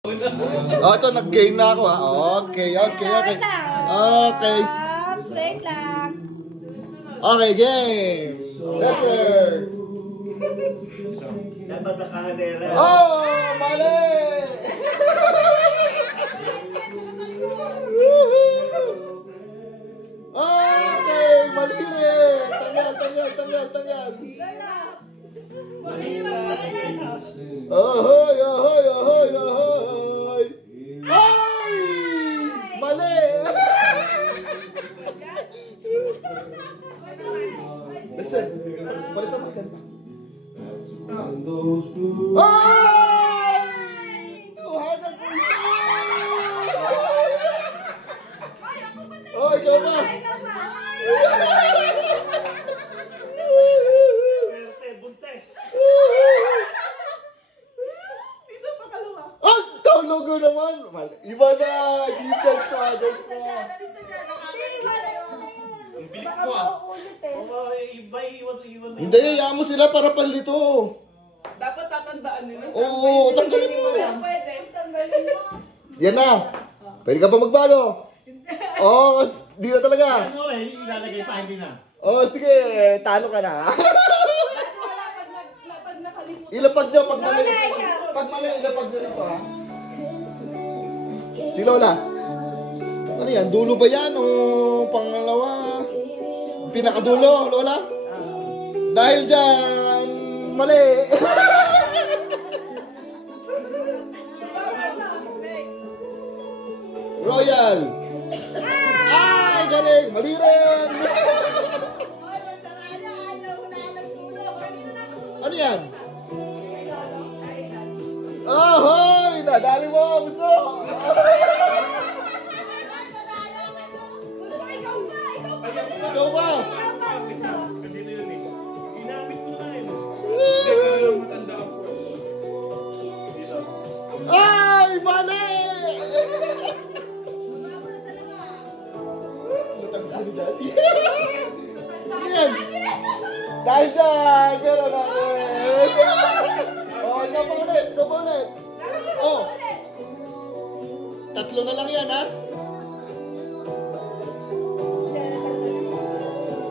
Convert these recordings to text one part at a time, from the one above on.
Oh, ito, nag-game na ako ha. Okay. Okay. Wait lang. Okay, game. Yes, sir. Dapat nakahanera. Oh, mali! Okay, mali rin. Tanggal. Ahoy! Ay! Mali! Listen, balik mo ka. Ay! 200 Oh, ikaw ba? Buntes. Ang tawlogo naman! Iba na! Details na! Bilis ko ah. Hindi, hayaan mo sila para palito. Dapat tatandaan nila. Oo, tanggalin mo. Pwede. Yan na. Pwede ka pa magbago. Oo, di na talaga. Ano rin, ilalagay pa, hindi na. Oo, sige, talo ka na. Ilapag nyo, pag mali. Pag mali, ilapag nyo nito ha. Si Lola. Ano yan, dulo ba yan o pangalawa? Pinakadulo, Lola? Dahil dyan, mali. Royal. Ay, galing. Mali rin. Ano yan? Ahoy! Nadali mo, buso! Ikaw ba? Kasi yun eh. Ginamit ko na yun. Ay, mali! Natagdaan ni Daddy. Ano yan? Dahil dyan, pero natin. Oh, ikaw pa ulit. Oh. Tatlo na lang yan, ha?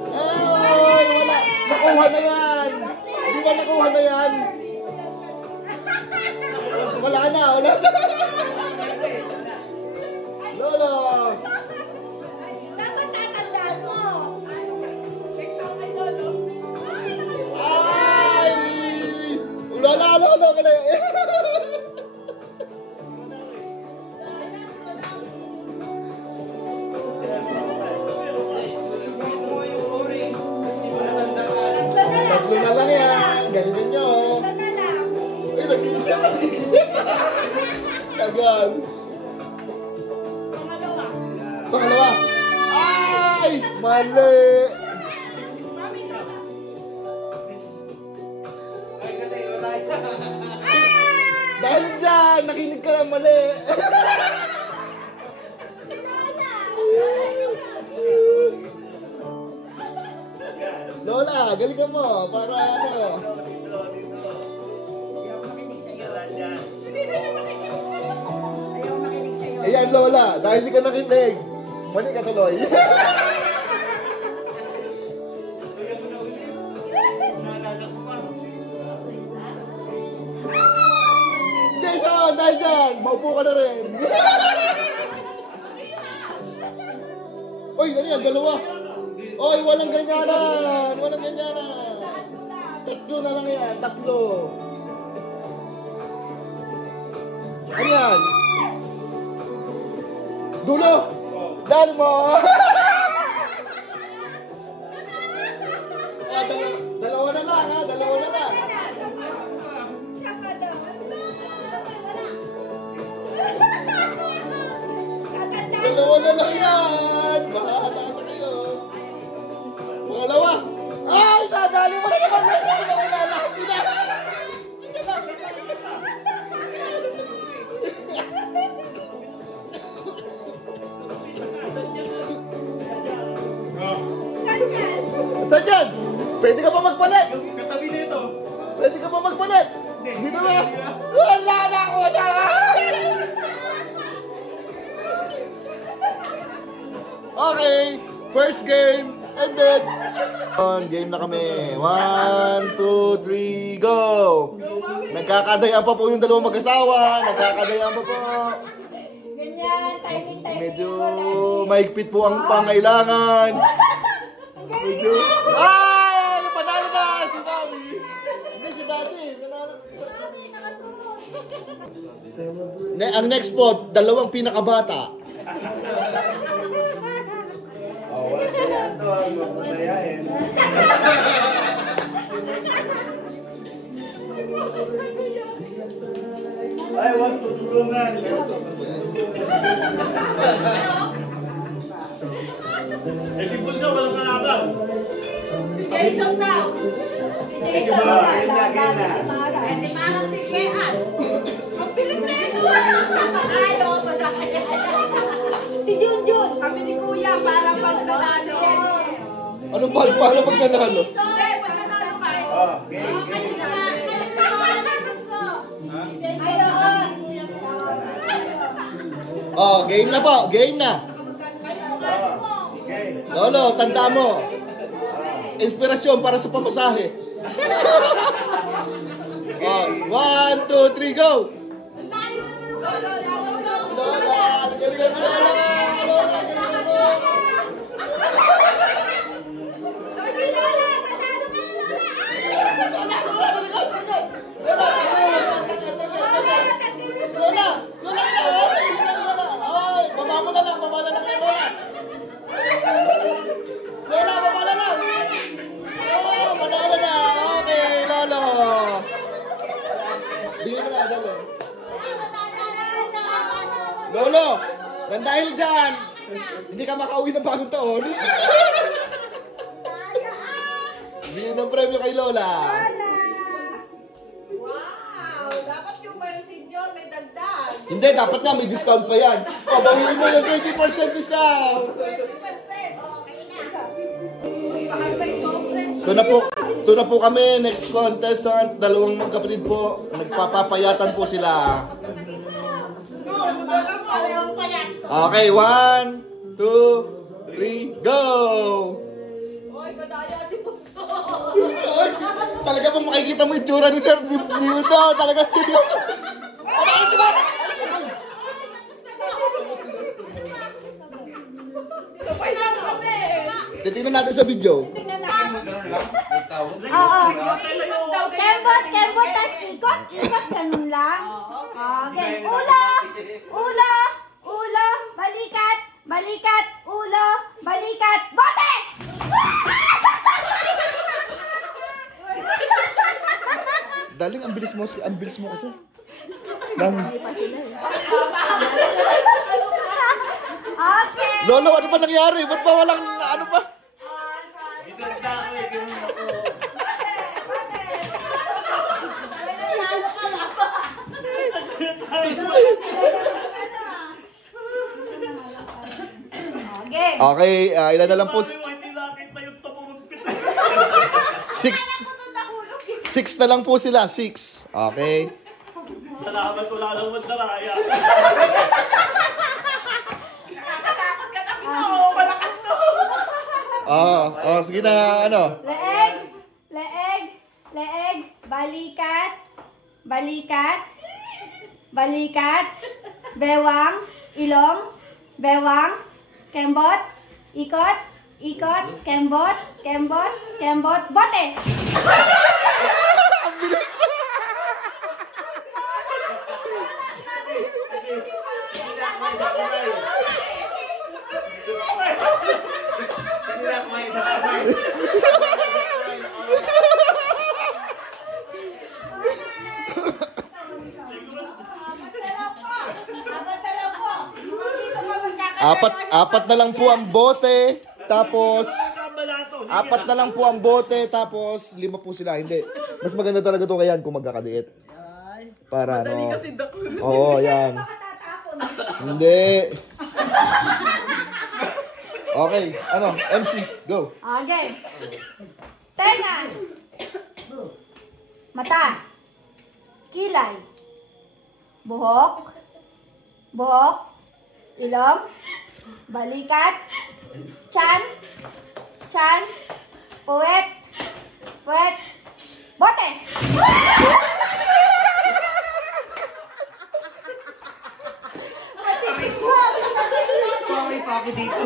Ay, wala. Nakuha na yan. Di ba nakuha na yan? Wala na. Lolo. Dapat tatandaan mo. Ay! Lolo. Tatlo na lang yan. Ganyan nyo. Ay, nag-iisip. Tagal. Pangalawa. Ay! Mali! Dahil dyan, nakinig ka lang mali. Lola, galingan mo. Para ano. Ayan, Lola. Dahil di ka nakinig. Mali ka tuloy. Jason, dahil dyan. Maupo ka na rin. Uy, ano yan? Dalawa. Oy, walang ganyanan. Tatlo na lang yan. Tatlo. Ano yan? Dulo. Dahil mo. Dalawa na lang, ha? Dalawa na lang. Dalawa na lang yan. Bahala na kayo. Pangalawa. Ay, nadali mo na naman. Hindi na. Sige lang. Saan yan? Pwede ka pa magpalit. Katabi nito. Pwede ka pa magpalit. Hindi na ba? Wala na ako na. First game ended. Game na kami. 1, 2, 3, go! Nagkakadayan pa po yung dalawang mag-asawa. Nagkakadayan pa po. Ganyan, timing. Medyo maigpit po ang pangailangan. Medyo... Ay! Panalo na si Mami! Hindi si Daddy. Panalo. Ang next po, dalawang pinakabata. Ay, wag tutulungan. Eh, si Bunso, walang kalaban. Si Jason daw. Si Jason Mara, daw. game na. Eh, si Mara si Jean. Ang bilis na ito. Ay, oo, madaya. Si Junjun. Kami ni Kuya para pagkalalo. Anong bal para pag nanalo? Hindi, pagkalalo ka. Oh, game. Kayo naman. Ayun. Oh, game na po. Game na. Okay. Lolo, tanda mo. Inspirasyon para sa pamasahe. Oh, 1, 2, 3, go! Lola, galingan mo, Lola! Lola, galingan mo! Lola! Lola! Ay, baba mo na lang, Lola! Lola, baba na lang! Oh, panalo na! Okay, Lolo! Bigyan mo na, Lolo. Lolo, nang dahil dyan, hindi ka makauwi ng bagong taon. Bigyan ng premyo kay Lola. Wow! Dapat yung ba yung senior may dagdag? Hindi, dapat nga may discount pa yan. O, bawiin mo yung 20% discount. 20%. Okay na. Mahal pa yung sobre. Ito na po kami, next contestant, dalawang magkapatid po. Nagpapapayatan po sila. Parehong payat. Okay, 1, 2, 3, go! Oy, kadaya si Puso. Ay, talaga pong makikita mo yung tsura ni Sir Newto. Talaga Pinalo kami. titingnan natin sa video. Tingnan natin. Oo. Kembot, tas ikot, ganun lang. Okay. Ulo, balikat, ulo, balikat, bote! Daling, ang bilis mo kasi. Okay. Lolo, ano ba nangyari? Ba't ba walang ano pa? Itanda ko eh, gano'n ako. Okay. Okay, ilan na lang po? Sabi mo, hindi nakita yung tumurupit. 6 na lang po sila. 6. Okay. Salamat, wala naman daraya. Nakatakot ka na pito. Malakas to. Sige na, ano? Leeg, balikat, bewang, ilong, bewang, kembot, ikot, kembot, bote! Ang bilis! Hindi ako may isa kamay. Apat na lang po ang bote. Tapos, apat na lang po ang bote. Tapos, 5 po sila. Hindi. Mas maganda talaga to kayan kung magkakadiit. Para ano. Oo, yan. Hindi. Okay, ano? MC, go. Okay. Tenga. Mata. Kilay. Buhok. Ilong. Balikat. Chan. Chan. Puwet. Puwet. Bote. Sorry pa ako dito.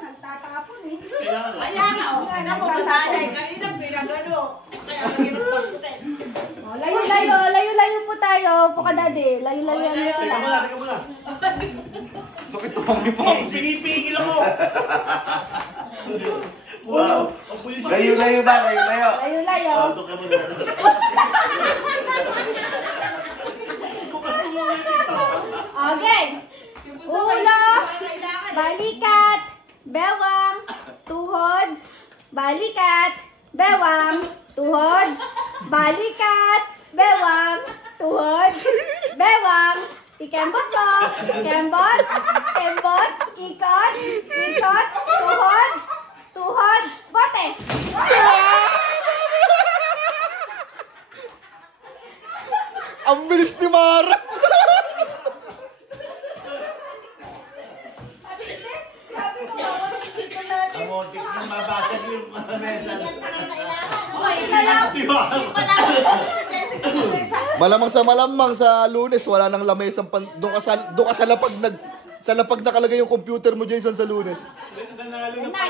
Nagtatapon eh. Kaya nga. Ano mo matalay? Kanina pinagano. Kaya layo-layo. Layo-layo po tayo. Puka daddy. Layo-layo na sila. Teka muna. Sakit to kami pa. Pinipigil ako. Wow. Layo-layo ba? Layo-layo. Layo-layo. Okay. Ulo. Balikat. Bewang. Tuhod. Balikat. Bewang. Tuhod. Balikat. Bewang. Tuhod. Bewang. Ikembot mo. Kembot. Kembot. Ikot. Ikot. Tuhod. Tuhod. Bote. Ang bilis ni Mara! Sabi ko, bawal ang sito natin. Amotik na mabasag yung mesa. Malamang sa Lunes, wala nang lamesang doon ka sa lapag sa lapag nakalagay yung computer mo, Jason, sa Lunes. Nanalo na pa.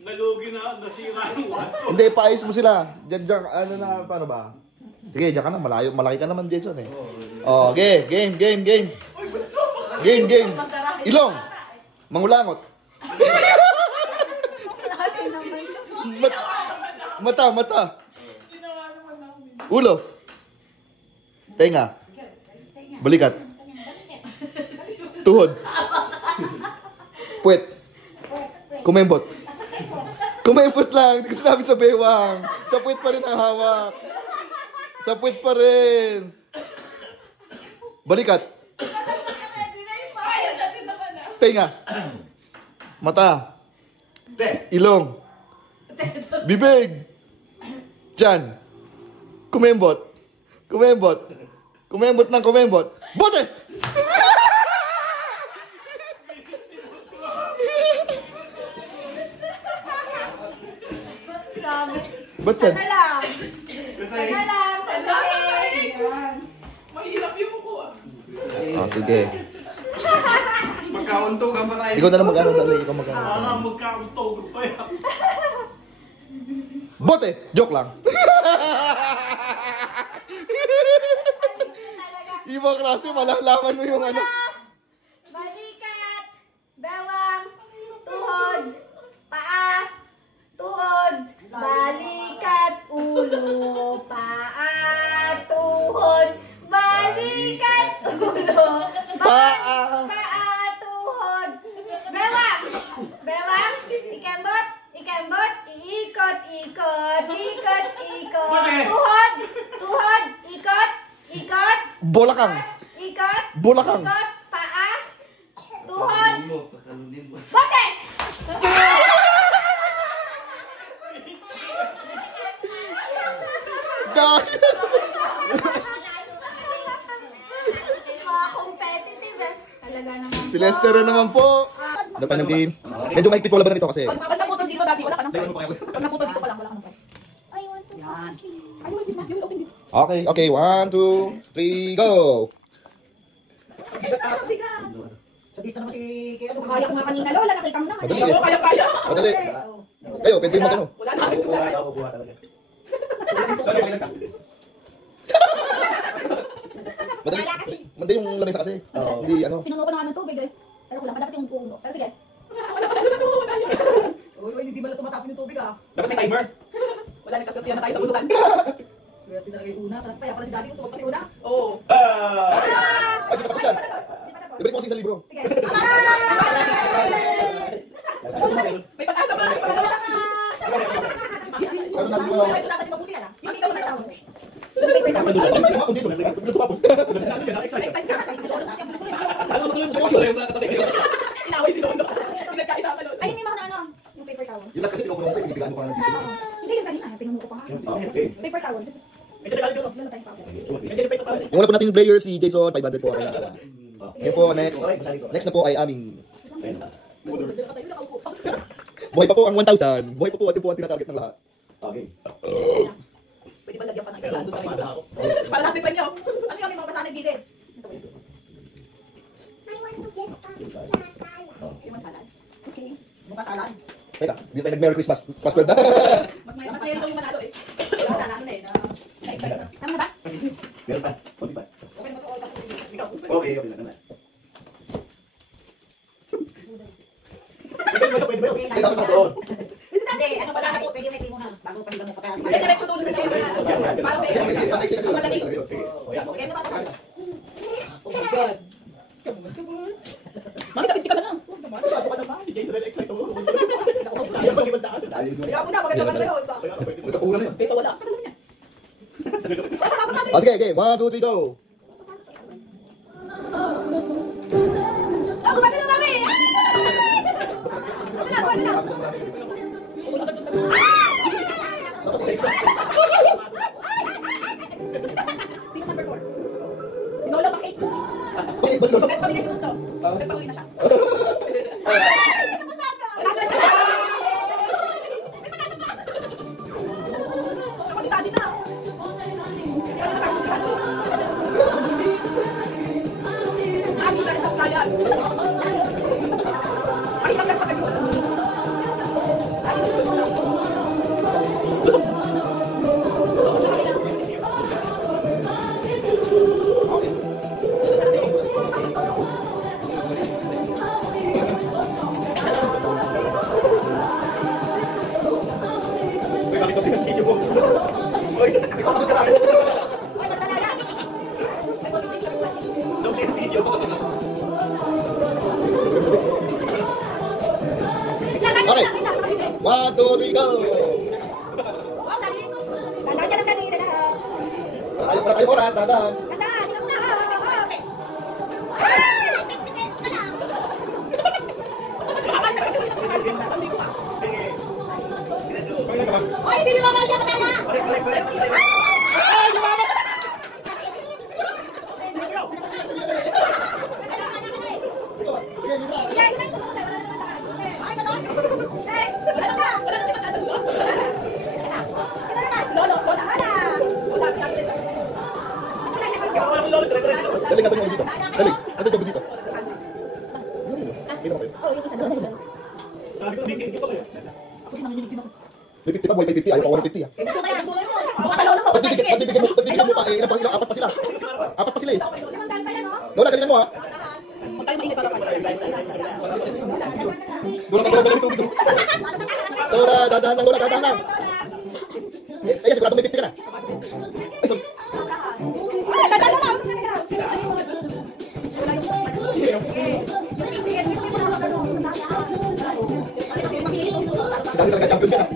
Nalugi na, nasira yung wato. Hindi, paayos mo sila. Diyan, ano na, paano ba? Sige, diyan ka na, malaki ka naman, Jason eh. Oh, game. Game. Ilong. Mangulangot. Mata. Ulo. Tenga. Balikat. Tuhod. Puwet. Kumembot. Kumembot lang. Hindi ko sinabi sa bewang. Sa puwet pa rin ang hawak. Sa puwet pa rin. Balikat. Tenga. Mata. Ilong. Bibig. Tiyan. Kumembot. Kumembot ng kumembot. Bote! Grabe. Ba't yan? Sana lang. Yan. Mahirap yung uko ah. Oh, sige. Magkauntugan pa tayo. Ikaw na lang mag-ano, dali. Ikaw mag-ano. Magkauntugan pa yan. Bote! Joke lang. Ibang klase, malalaman mo yung ano. Balikat. Bewang. Tuhod. Paa. Tuhod. Balikat. Ulo. Paa. Tuhod. Balikat. Ulo. Paa. Paa. Tuhod. Bewang. Bewang. Ikembot. Ikembot. Iikot. Ikot. Ikot. Ikot. Tuhod. Tuhod. Ikot. Ikot. Bolakang. Ikot. Bolakang. Ikot. Paa. Tuhod. Bote! God! Mga competitive eh. Talaga naman. Si Lester na naman po. Dapat ng game. Medyo mahigpit wala ba nito kasi. Pag naputol dito dati, wala ka nang Pag naputol dito pa lang, wala ka nang I want to Yan. Ayun, si Matthew, open dito. Okay. 1, 2, 3, go! Sabis na naman si Kaya. Kaya ko nga kanina, Lola, nakita mo naman. Madali eh. Kaya. Madali. Kayo, pwede mag ano. Wala namin si Kaya. Madali. Madali yung lamesa kasi. Hindi ano. Pinuno ko na nga ng tubig eh. Pero kulang pa dapat yung puno. Pero sige. Wala na to. Uy, hindi ba na tumatapin yung tubig ah? Dapat may timer. Wala na kaswerte na tayo sa bunutan. Swerte talaga yung una. Kaya pala si Daddy gusto magpati una. Oo. Ay, di pa tapos yan. Ibalik mo kasi sa libro. Sige. May pag-asa pa. Kaso natin mo lang. Nasa di mabuti ka lang. Yung ikaw na tawag. Yung paper towel. Tumapon dito. Tumapon. Excited ka. Inaway si Londo. Pinagkaisa ka, Londo. Ay, hindi mo na ano. Yung paper towel. Yung last kasi pinupuno ko, pinipigaan mo pa ng tissue. Hindi yung kanina. Pinuno ko pa nga. Paper towel. Lalo tayong towel. Yung wala po nating player si Jason, 500 po ako na. Ngayon po, next. Next na po ay aming... Buhay pa po ang 1,000. Buhay pa po at yung po ang tinatarget ng lahat. Okay. Pwede ba lagyan pa ng isang doon sa may para lahat may premyo. Ano yung mga pasanay bilid? Yung salad. Okay. Mukha salad. Teka, dito tayo nag-Merry Christmas. Password na. Mas may daw yung manalo eh. Wala na ano eh. Na-excite na. Tama na ba? Meron pa. Konti pa. Okay naman ito. All pasok ikaw. Okay, okay lang naman. Okay, Teka, ako na doon. Hindi, ano pala ako? Pwede may muna. Bago pahiga mo pa kaya. Hindi, diretso doon. Para sa madali. Okay, ano ba ito? Oh my God. Mami, sakit ka na lang. Masyado ka naman. Kaya mo na, maganda ka na yun. Magkapunan na yun. Peso wala. Ah, sige, game. 1, 2, 3, go. Oh, gumagano mami! Sino number 4? Sino wala pang 8? Okay, basta na. Kahit pamigay si Bunso. Nagpauwi na siya. Kapatid na. Abi ka sa kaya. Ay, lang pa kasi. Okay. 1, 2, 3, go. Wala tayong oras, dahan. Hoy, hindi mo mamaya patala! Dali, asan yung dito? Dali, asan yung dito? Oh, yung isa doon. Sabi ko, bigyan ko kayo. May 50 pa, boy, may 50. Ayaw pa ako ng 50, ah. Ba't bibigyan mo pa? Eh, ilang apat pa sila. Apat pa sila eh. Lola, galingan mo, ha? Lola, dadahan lang, Lola, dadahan lang. Ayan, sigurado may 50 ka na. Ay, so... Sigurado talaga champion ka na.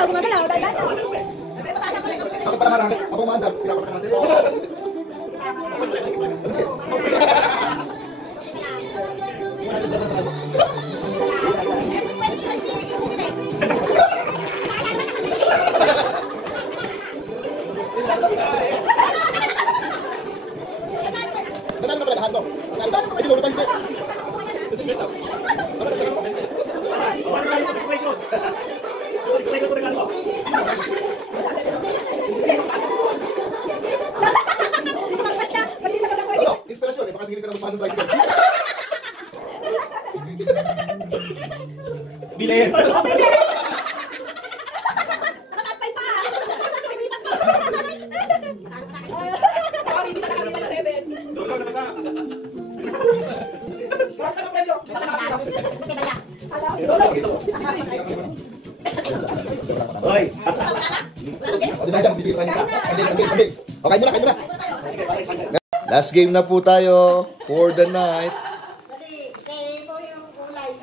Gumagalaw. Ako pala marami. Ako maandar. Pinapak ka natin. Nanalo na pala lahat, no? Nanalo ba? Ay, lolo pa hindi. Explain ko rin ano. Ano? Inspirasyon eh. Baka singilin ka ng paano tricycle. Bilis! Lolo, Hoy! O, di na dyan, bibigyan tayo isa. Hindi. O, kain muna. Last game na po tayo for the night. Dali, say mo yung kulay.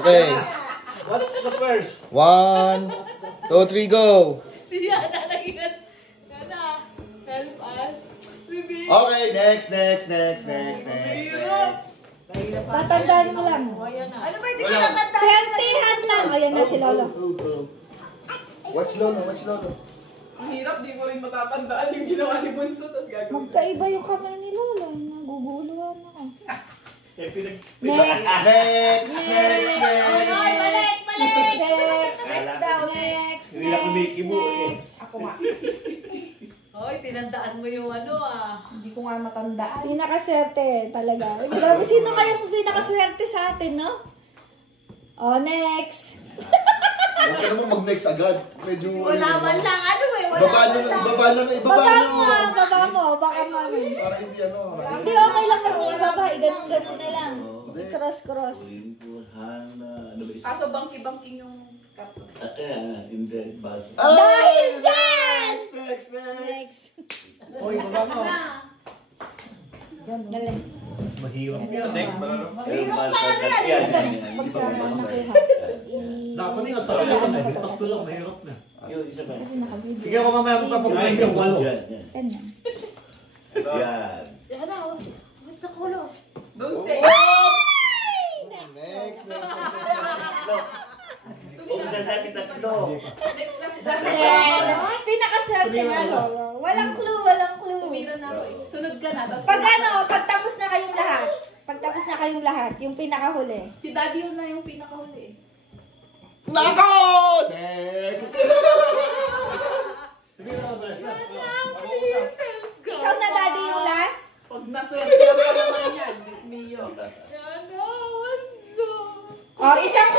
Okay. What's the first? 1, 2, 3, go! Siya na naging Yana, help us. Bibi. Okay, next. Tatandaan mo lang. Ano ba hindi ka natanda? Swertihan lang. Ayan na si Lolo. Watch Lolo. Ang hirap, di ko rin matatandaan yung ginawa ni Bunso, tapos gagawin. Magkaiba yung kamay ni Lolo. Naguguluhan ako. Next. Next. Ay, balik! Next daw. Next. Hindi na kumiki mo eh. Ako nga. Hoy, tinandaan mo yung ano Hindi ko nga matandaan. Pinakaswerte talaga. Grabe, sino kayong pinakaswerte sa atin, no? Oh, next. Huwag ka naman mag-next agad. Medyo... Wala man lang, ano eh, wala Ibaba man nyo lang. Baba mo ah, baba mo. Baka mami. Para hindi ano. Hindi, okay lang mag-ibaba. Ganun na lang. Cross. Ano ba isa? Kaso bangki-bangking yung karton. Hindi. Basa. Dahil dyan! Next. Hoy, baba mo. Dali. Mahirap yan. Next, malalo. Pagka nakuha. Dapat nga tayo na. Takto lang, mahirap na. Yung isa pa. Kasi naka-video. Sige ako mamaya magpapagsayin yung walo. Yan. Ganyan. Yan. Yan na, oh. What's sa kulo? Don't say. Next. Kung sasabi tatlo. Next na si Pinakaswerte nga, Lolo. Walang clue. Tumira na ako eh. Sunod ka na. Tapos Pagtapos na kayong lahat, yung pinakahuli. si Daddy yun na yung pinakahuli eh. Nako! Next. Sige na, Bres. Ikaw na, Daddy, yung last? Pag naswerte ka naman yan, Dismiyo. Oh, isang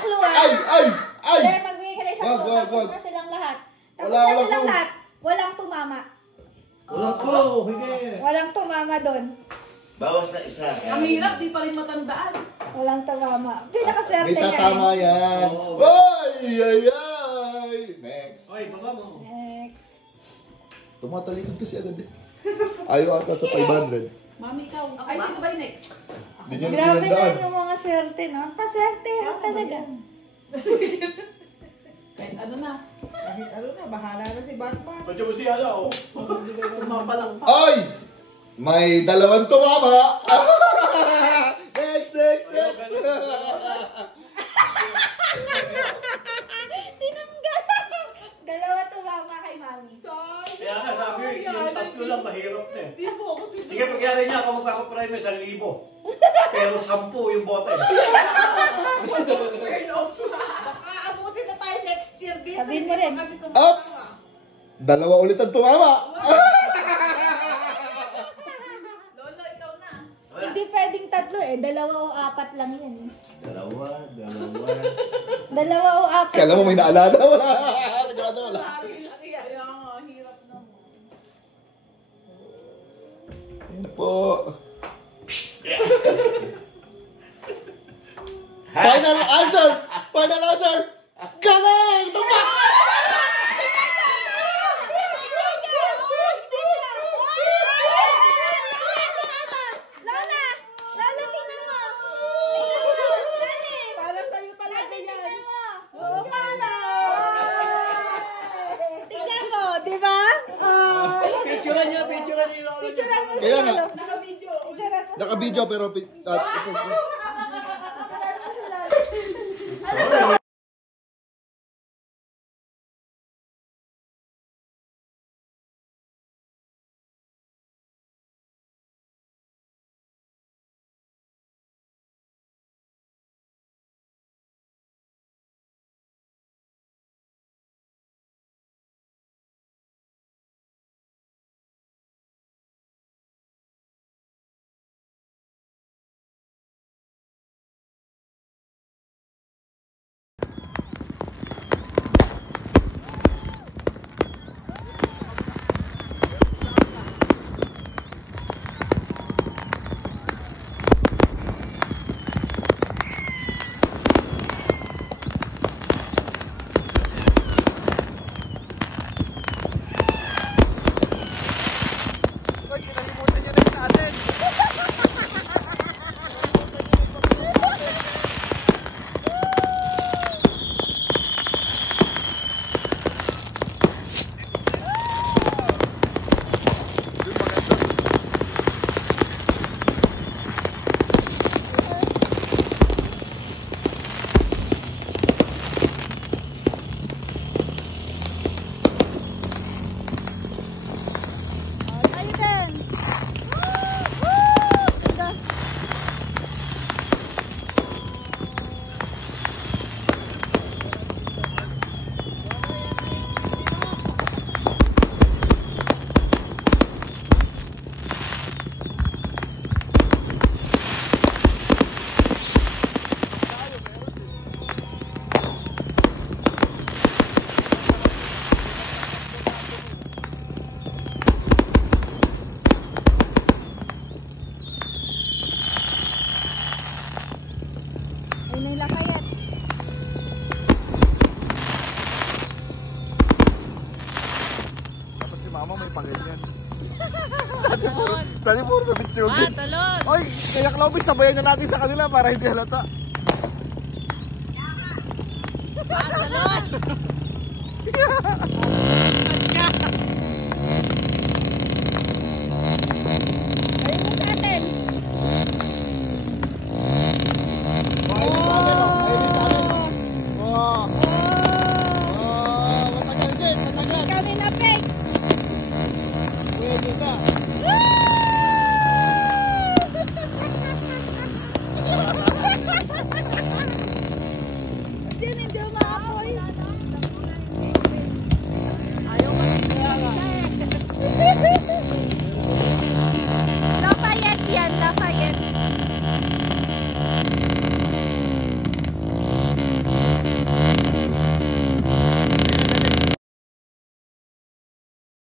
clue ah. Ay! Dahil magbigay ka na isang clue, Wag. tapos na silang lahat. Walang clue. Walang tumama. Walang clue. Hindi. Walang tumama doon. Bawas na isa. Ang hirap, di pa rin matandaan. Walang tumama. Pinakaswerte May niya. tatama yan. Ay! Next. Hoy, baba mo. Next. Tumatalikod kasi agad eh. Ayaw ata sa 500. Mami, ikaw. Ay, sino ba yung next? Hindi nyo na Grabe tinandaan. na yung mga swerte, no? Paswertehan talaga. Kahit ano na. Kahit ano na, bahala na si Batman. Ba't yung si ano? Tumapalang pa. Ay! May dalawang tumama. Next. Tinanggal. Dalawa tumama kay Mami. Kaya nga sabi, yung tatlo lang mahirap na eh. Hindi mo ako tinandaan. Sige, pagyari niya ako magpapaprime 1,000. Pero 10 yung bote. Swear off. Baka abutin na tayo next year dito. Sabihin mo rin. Kami tumama. Ups! Dalawa ulit ang tumama. Lolo, ikaw na. Hindi pwedeng tatlo eh. Dalawa o apat lang yan eh. Dalawa. Dalawa o apat. Kala mo may naalala. Wala. Nagkalala wala. Laki yan. Kaya nga, hirap na. Yan po. Final answer! Galing! Tumak! Lola, tingnan mo! Para sa'yo talaga yan. Oo, pala! Tingnan mo, di ba? Picturean niya Lolo. Picturean mo si Kaya nga. Lolo. Naka-video. Picturean mo si Naka-video pero... Picturean mo si Lolo. Yugin. Oy, kaya Clovis, sabayan na natin sa kanila para hindi halata.